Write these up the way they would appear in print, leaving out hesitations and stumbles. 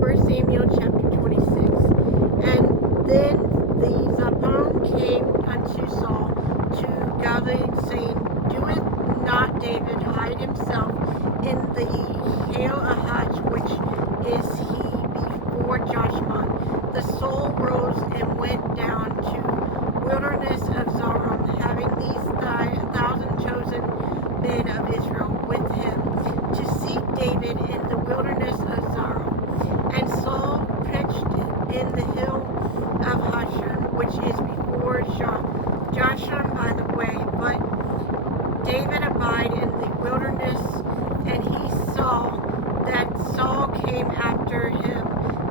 1 Samuel chapter 26. And then the Zabon came unto Saul to Galilee, saying, Doeth not David hide himself in the hill Ahaj, which is he before Joshua? The soul rose and went down to wilderness of Zaram, having these 1,000 chosen men of Israel with him, to seek David in the wilderness of Zaram. And Saul pitched in the hill of Hashan, which is before Joshua by the way, but David abide in the wilderness, and he saw that Saul came after him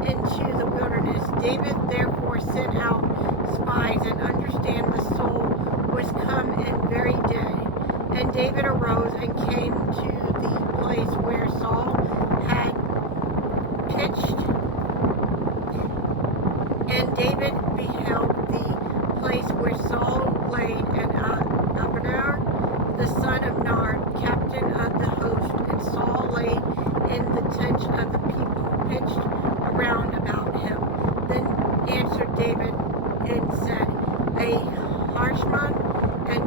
into the wilderness. David therefore sent out spies and understand the soul was come in very day. And David arose and came to the place where Saul had pitched. And David beheld the place where Saul laid, and Abner, the son of Ner, captain of the host, and Saul lay in the tent of the people, pitched around about him. Then answered David and said, A Harshman and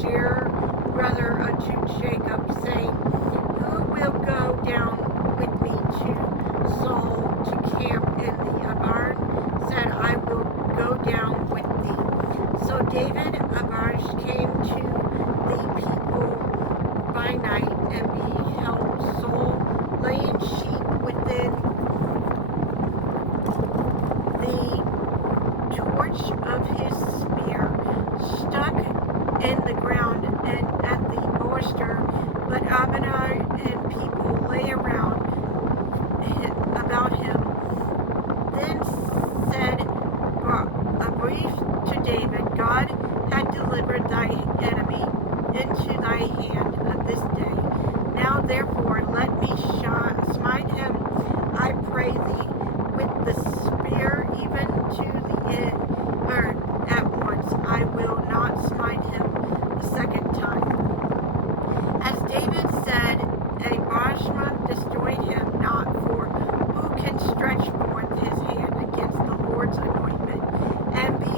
Shearer, brother unto Jacob, saying, Who will go down with me to Saul to camp in the barn? Said, I will go down with thee. So David Abish came to the people by night, and beheld Saul laying sheep within the torch of his spear, stuck in the ground and at the bolster, but Abner and people lay around about him. Then said a brief to David, God had delivered thy enemy into thy hand this day. Now therefore let me smite him, I pray thee, with the spear, even to the end, or at once. I will not smite him the second time. As David said, a Bashman destroyed him not, for who can stretch forth his hand against the Lord's anointment, and be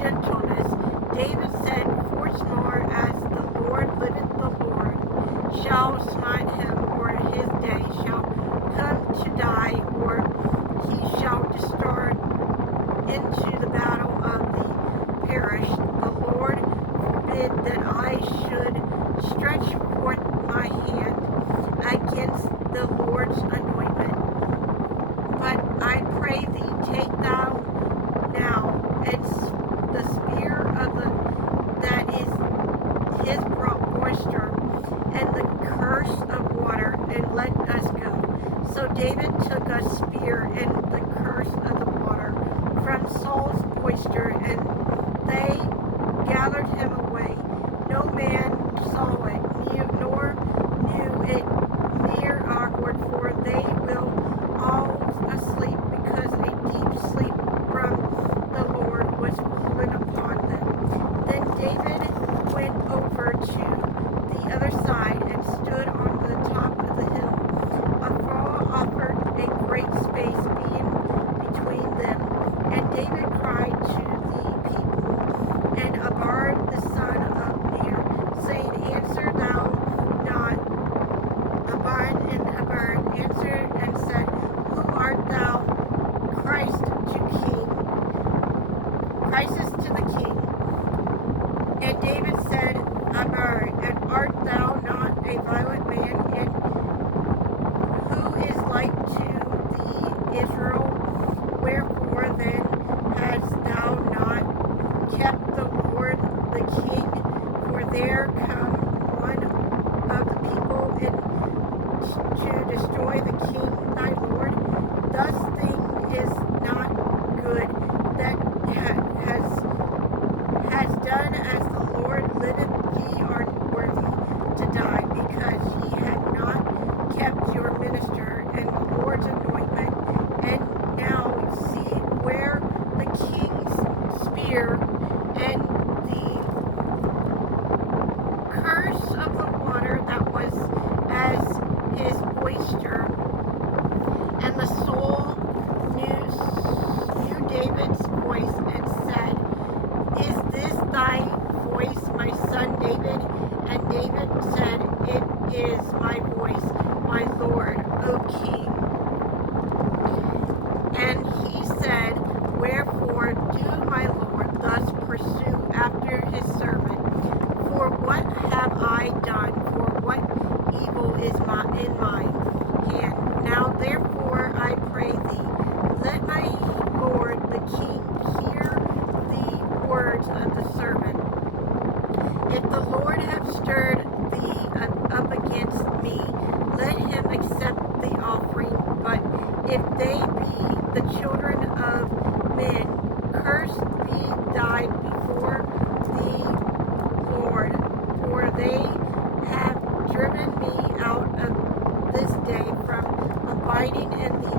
gentleness? David said, Forsmore, as the Lord liveth, the Lord shall smite him, or his day shall come to die, or he shall distort into the battle of the parish. The Lord forbid that I should stretch forth my hand against the Lord's anointment. But I pray thee, take thou now and the spear of that is his bolster, and the curse of water, and let us go. So David took a spear and the curse of the water from Saul's bolster, and they gathered him away. No man saw it, nor knew it near awkward, for they will all asleep, because a deep sleep from the Lord was fallen upon them. Then David went over to the other side and stood on the top of the hill. A fall offered a great space being between them, and David cried to the people, and Abard the son of Ner, saying, Answer thou not. Abard answered and said, Who art thou? Christ to king. Christ is to the king. And David said, Abard, and art thou not a violent man, and who is like to thee, Israel? Wherefore then hast thou not kept the Lord the king? For there come one of the people to destroy the king thy Lord. Thus thing is not good that has done. As the Lord liveth, ye are worthy to die, because ye had not kept your minister and the Lord's anointment. And now see where the king's spear and the curse of the water that was as his oyster, And the soul knew David's voice and said, "Is this thy voice, my son David?" And David said, "It is my voice, my Lord, O King." And he said, "Wherefore do my Lord thus pursue after his servant? For what have I done? For what evil is in mine hand? Now therefore I pray thee, let my Lord the king hear the words of the servant. If the Lord have stirred thee up against me, let him accept the offering. But if they be the children of men, cursed be died before thee, Lord, for they have driven me out of this day from abiding in the